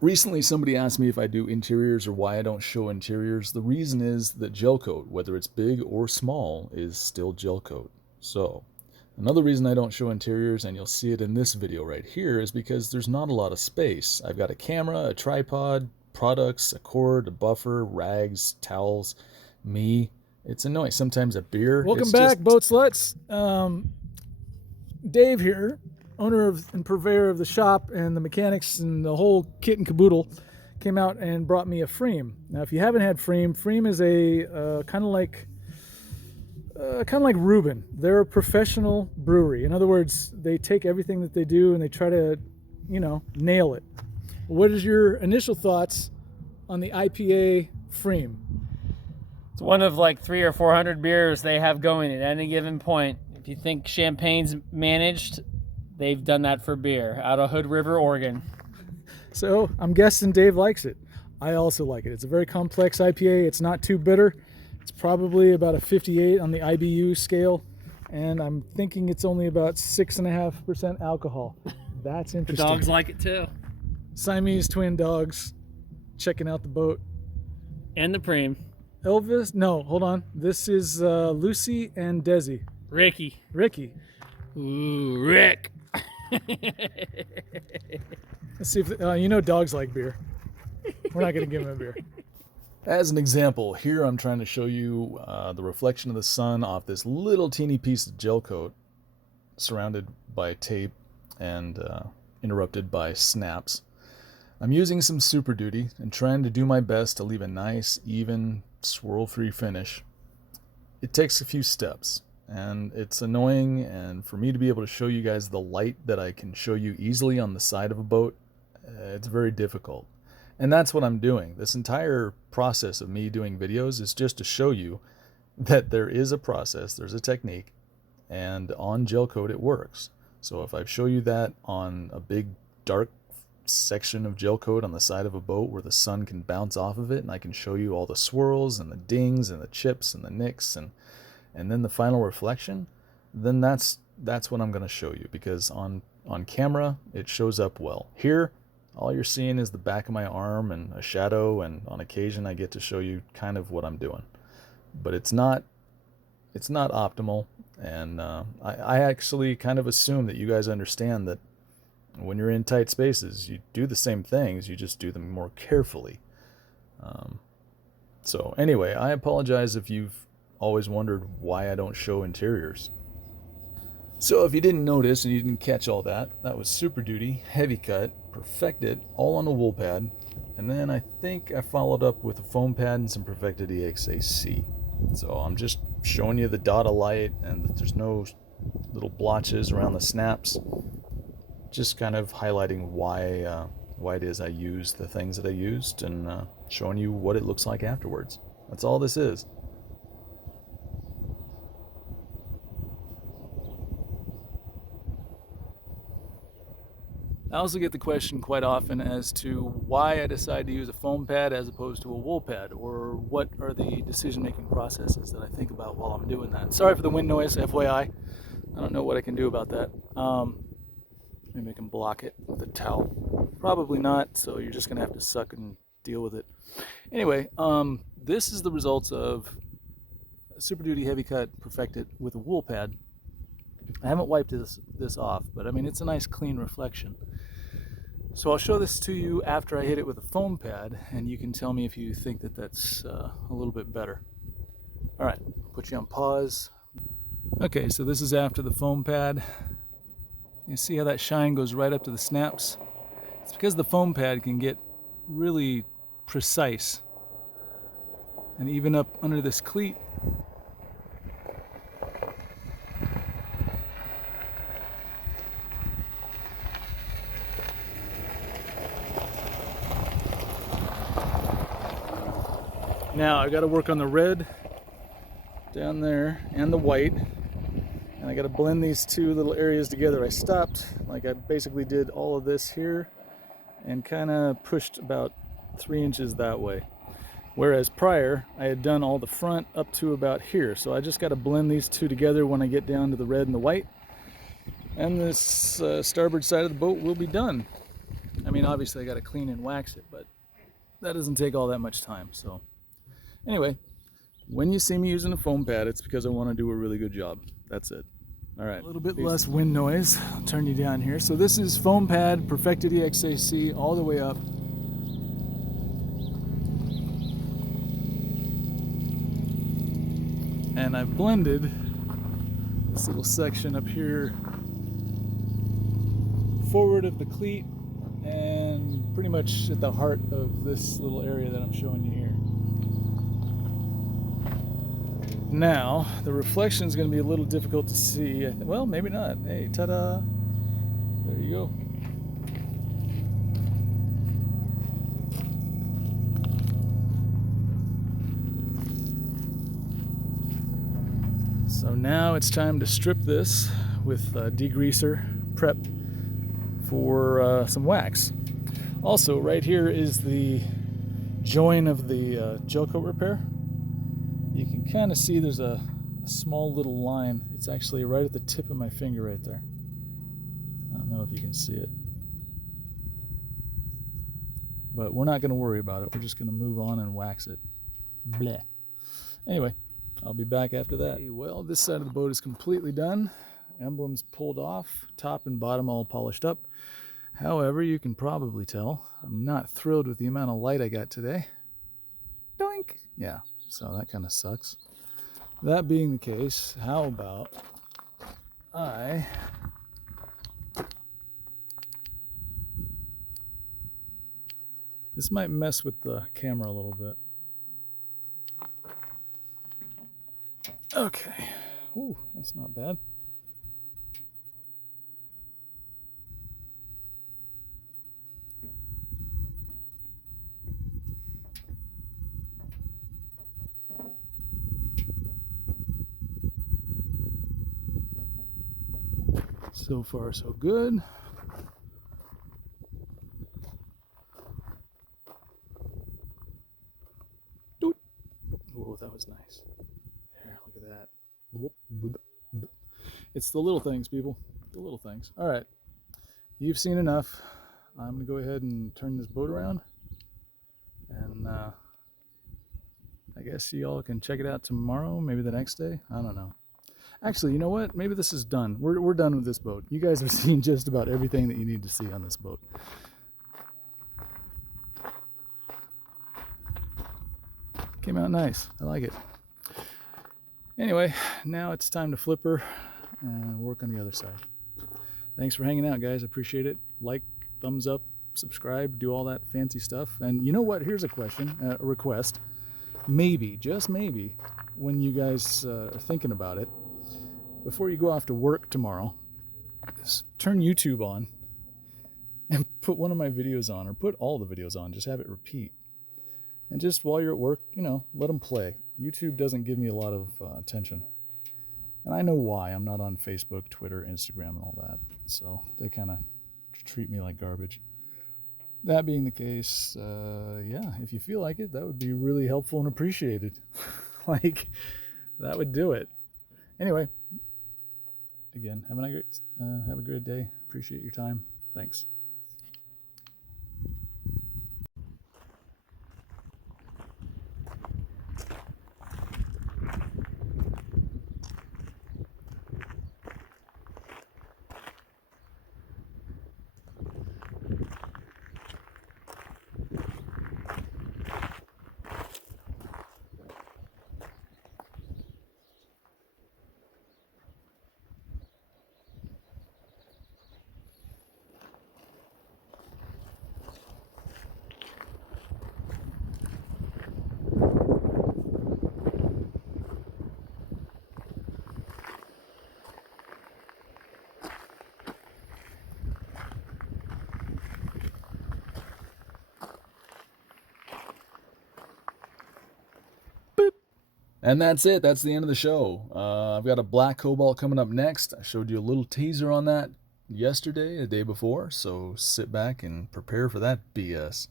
Recently, somebody asked me if I do interiors or why I don't show interiors. The reason is that gel coat, whether it's big or small, is still gel coat. So, another reason I don't show interiors, and you'll see it in this video right here, is because there's not a lot of space. I've got a camera, a tripod, products, a cord, a buffer, rags, towels, me. It's annoying. Sometimes a beer. Welcome back, Boat Sluts. Dave here, owner and purveyor of the shop and the mechanics and the whole kit and caboodle, came out and brought me a Freem. Now, if you haven't had Freem is a kind of like Reuben. They're a professional brewery. In other words, they take everything that they do and they try to, nail it. What is your initial thoughts on the IPA Freem? It's one of like 300 or 400 beers they have going at any given point. If you think champagne's managed, they've done that for beer out of Hood River, Oregon. So I'm guessing Dave likes it. I also like it. It's a very complex IPA. It's not too bitter. It's probably about a 58 on the IBU scale. And I'm thinking it's only about 6.5% alcohol. That's interesting. The dogs like it too. Siamese twin dogs checking out the boat. And the Preem. Elvis? No, hold on. This is Lucy and Desi. Ricky. Ooh, Rick. Let's see if dogs like beer. We're not going to give them a beer. As an example, here I'm trying to show you the reflection of the sun off this little teeny piece of gel coat surrounded by tape and interrupted by snaps. I'm using some Super Duty and trying to do my best to leave a nice, even, swirl-free finish. It takes a few steps, and it's annoying, and for me to be able to show you guys the light that I can show you easily on the side of a boat, it's very difficult. And that's what I'm doing. This entire process of me doing videos is just to show you that there is a process, there's a technique, and on gel coat it works. So if I show you that on a big dark section of gel coat on the side of a boat where the sun can bounce off of it, and I can show you all the swirls and the dings and the chips and the nicks and then the final reflection, then that's what I'm going to show you, because on camera it shows up well. Here all you're seeing is the back of my arm and a shadow, and on occasion I get to show you kind of what I'm doing, but it's not optimal. And I actually kind of assume that you guys understand that when you're in tight spaces, you do the same things, you just do them more carefully. So anyway, I apologize if you've always wondered why I don't show interiors. So if you didn't notice and you didn't catch all that, that was Super Duty, heavy cut, Perfected, all on a wool pad, and then I think I followed up with a foam pad and some Perfected EXAC. So I'm just showing you the dot of light and that there's no little blotches around the snaps. Just kind of highlighting why it is I used the things that I used, and showing you what it looks like afterwards. That's all this is. I also get the question quite often as to why I decide to use a foam pad as opposed to a wool pad, or what are the decision-making processes that I think about while I'm doing that. Sorry for the wind noise, FYI. I don't know what I can do about that. Maybe I can block it with a towel. Probably not, so you're just gonna have to suck and deal with it. Anyway, this is the results of a Super Duty Heavy Cut Perfected with a wool pad. I haven't wiped this off, but I mean, it's a nice clean reflection. So I'll show this to you after I hit it with a foam pad, and you can tell me if you think that that's a little bit better. All right, put you on pause. Okay, so this is after the foam pad. You see how that shine goes right up to the snaps? It's because the foam pad can get really precise. And even up under this cleat, now I got to work on the red down there and the white, and I got to blend these two little areas together. I stopped, like I basically did all of this here and kind of pushed about 3 inches that way, whereas prior I had done all the front up to about here. So I just got to blend these two together when I get down to the red and the white, and this starboard side of the boat will be done. I mean, obviously I got to clean and wax it, but that doesn't take all that much time. So anyway, when you see me using a foam pad, it's because I want to do a really good job. That's it. All right. A little bit less wind noise. I'll turn you down here. So this is foam pad, perfected EXAC all the way up. And I've blended this little section up here forward of the cleat and pretty much at the heart of this little area that I'm showing you here. Now, the reflection is going to be a little difficult to see. Well, maybe not. Hey, ta-da! There you go. So now it's time to strip this with degreaser prep for some wax. Also, right here is the join of the gel coat repair. You can kind of see there's a small little line. It's actually right at the tip of my finger right there. I don't know if you can see it. But we're not going to worry about it. We're just going to move on and wax it. Bleh. Anyway, I'll be back after that. Okay, well, this side of the boat is completely done. Emblems pulled off, top and bottom all polished up. However, you can probably tell I'm not thrilled with the amount of light I got today. Doink! Yeah, so that kind of sucks. That being the case, how about this might mess with the camera a little bit. Okay. Ooh, that's not bad. So far, so good. Doot. Oh, that was nice. There, look at that. It's the little things, people. The little things. All right. You've seen enough. I'm going to go ahead and turn this boat around. And I guess you all can check it out tomorrow, maybe the next day. I don't know. Actually, you know what? Maybe this is done. We're done with this boat. You guys have seen just about everything that you need to see on this boat. Came out nice. I like it. Anyway, now it's time to flip her and work on the other side. Thanks for hanging out, guys. I appreciate it. Like, thumbs up, subscribe, do all that fancy stuff. And you know what? Here's a question, a request. Maybe, just maybe, when you guys are thinking about it, before you go off to work tomorrow, just turn YouTube on and put one of my videos on, or put all the videos on. Just have it repeat. And just while you're at work, you know, let them play. YouTube doesn't give me a lot of attention. And I know why. I'm not on Facebook, Twitter, Instagram, and all that. So they kind of treat me like garbage. That being the case, yeah, if you feel like it, that would be really helpful and appreciated. Like, that would do it. Anyway, again, have a great day. Appreciate your time. Thanks. And that's it. That's the end of the show. I've got a black cobalt coming up next. I showed you a little teaser on that yesterday, the day before. So sit back and prepare for that BS.